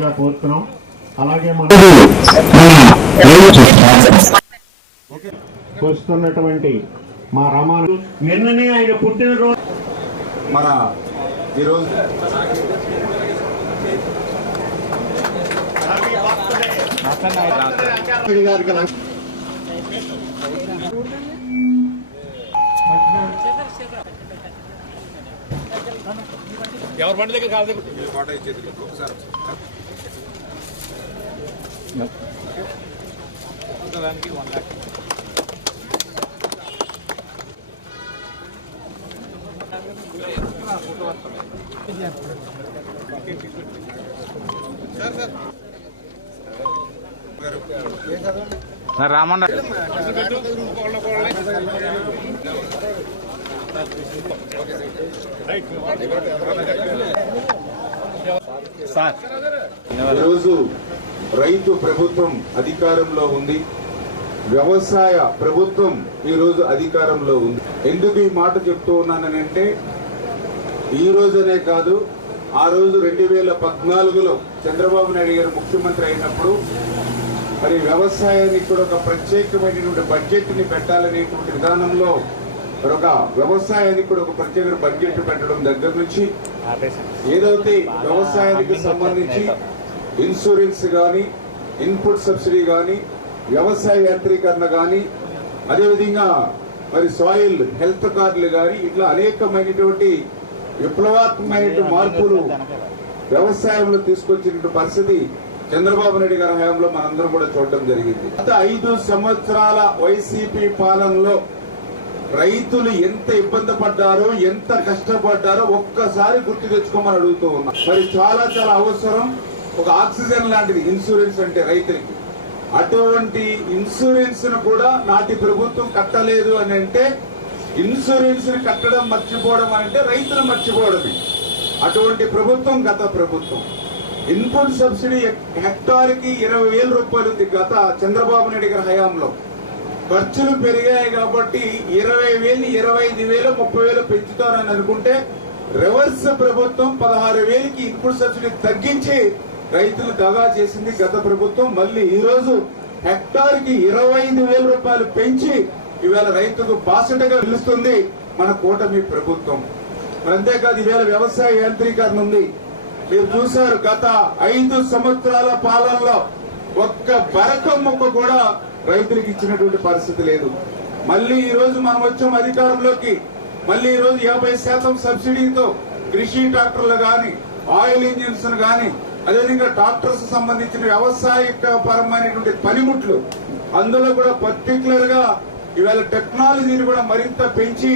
కోరుతున్నాం. అలాగే వస్తున్నటువంటి మా రామాను నిన్ననే ఆయన పుట్టినరోజు మన ఈరోజు గారికి ఎవరి బండి దగ్గర కాదు ఒకసారి రామన్న ఈరోజు రైతు ప్రభుత్వం అధికారంలో ఉంది, వ్యవసాయ ప్రభుత్వం ఈరోజు అధికారంలో ఉంది. ఎందుకు ఈ మాట చెప్తూ ఉన్నానంటే ఈ రోజునే కాదు, ఆ రోజు 2014లో చంద్రబాబు నాయుడు గారు ముఖ్యమంత్రి అయినప్పుడు మరి వ్యవసాయానికి కూడా ఒక ప్రత్యేకమైనటువంటి బడ్జెట్ ని పెట్టాలనేటువంటి విధానంలో ఒక వ్యవసాయానికి కూడా ఒక ప్రత్యేక బడ్జెట్ పెట్టడం దగ్గర నుంచి ఏదైతే వ్యవసాయానికి సంబంధించి ఇన్సూరెన్స్ కానీ, ఇన్పుట్ సబ్సిడీ కానీ, వ్యవసాయ యాంత్రీకరణ కానీ, అదేవిధంగా మరి సాయిల్ హెల్త్ కార్డులు కానీ, ఇట్లా అనేకమైనటువంటి విప్లవాత్మకమైన మార్పులు వ్యవసాయంలో తీసుకొచ్చినటువంటి పరిస్థితి చంద్రబాబు నాయుడు గారి హయాంలో మనందరం కూడా చూడటం జరిగింది. గత 5 సంవత్సరాల వైసీపీ పాలనలో రైతులు ఎంత ఇబ్బంది పడ్డారో, ఎంత కష్టపడ్డారో ఒక్కసారి గుర్తు తెచ్చుకోమని అడుగుతూ ఉన్నా. మరి చాలా చాలా అవసరం. ఒక ఆక్సిజన్ లాంటిది ఇన్సూరెన్స్ అంటే రైతులకి. అటువంటి ఇన్సూరెన్స్ ను కూడా నాటి ప్రభుత్వం కట్టలేదు అని అంటే ఇన్సూరెన్స్ ని కట్టడం మర్చిపోవడం అంటే రైతులు మర్చిపోవడమే. అటువంటి ప్రభుత్వం గత ప్రభుత్వం. ఇన్పుట్ సబ్సిడీ హెక్టార్కి 20,000 రూపాయలు ఉంది గత చంద్రబాబు నాయుడు గారి హయాంలో. ఖర్చులు పెరిగాయి కాబట్టి 20,000, 25,000, 30,000 పెంచుతారని అనుకుంటే రివర్స్ ప్రభుత్వం 16,000కి ఇన్పుట్ సబ్సిడీ తగ్గించి రైతులు దగా చేసింది గత ప్రభుత్వం. మళ్ళీ ఈ రోజు హెక్టార్కి 25,000 రూపాయలు పెంచి ఇవాళ రైతుకు బాసటగా నిలుస్తుంది మన కూటమి ప్రభుత్వం. అంతేకాదు ఇవాళ వ్యవసాయ యాంత్రీకరణ ఉంది. మీరు చూశారు గత 5 సంవత్సరాల పాలనలో ఒక్క బరకం మొక్క కూడా రైతులకు ఇచ్చినటువంటి పరిస్థితి లేదు. మళ్ళీ ఈ రోజు మనం వచ్చాం అధికారంలోకి. మళ్ళీ ఈ రోజు 50% సబ్సిడీతో కృషి ట్రాక్టర్లు గాని, ఆయిల్ ఇంజిన్స్ గాని, అదేవిధంగా ట్రాక్టర్స్ సంబంధించిన వ్యవసాయ పరమైనటువంటి పనిముట్లు, అందులో కూడా పర్టికులర్ గా ఇవాళ టెక్నాలజీని కూడా మరింత పెంచి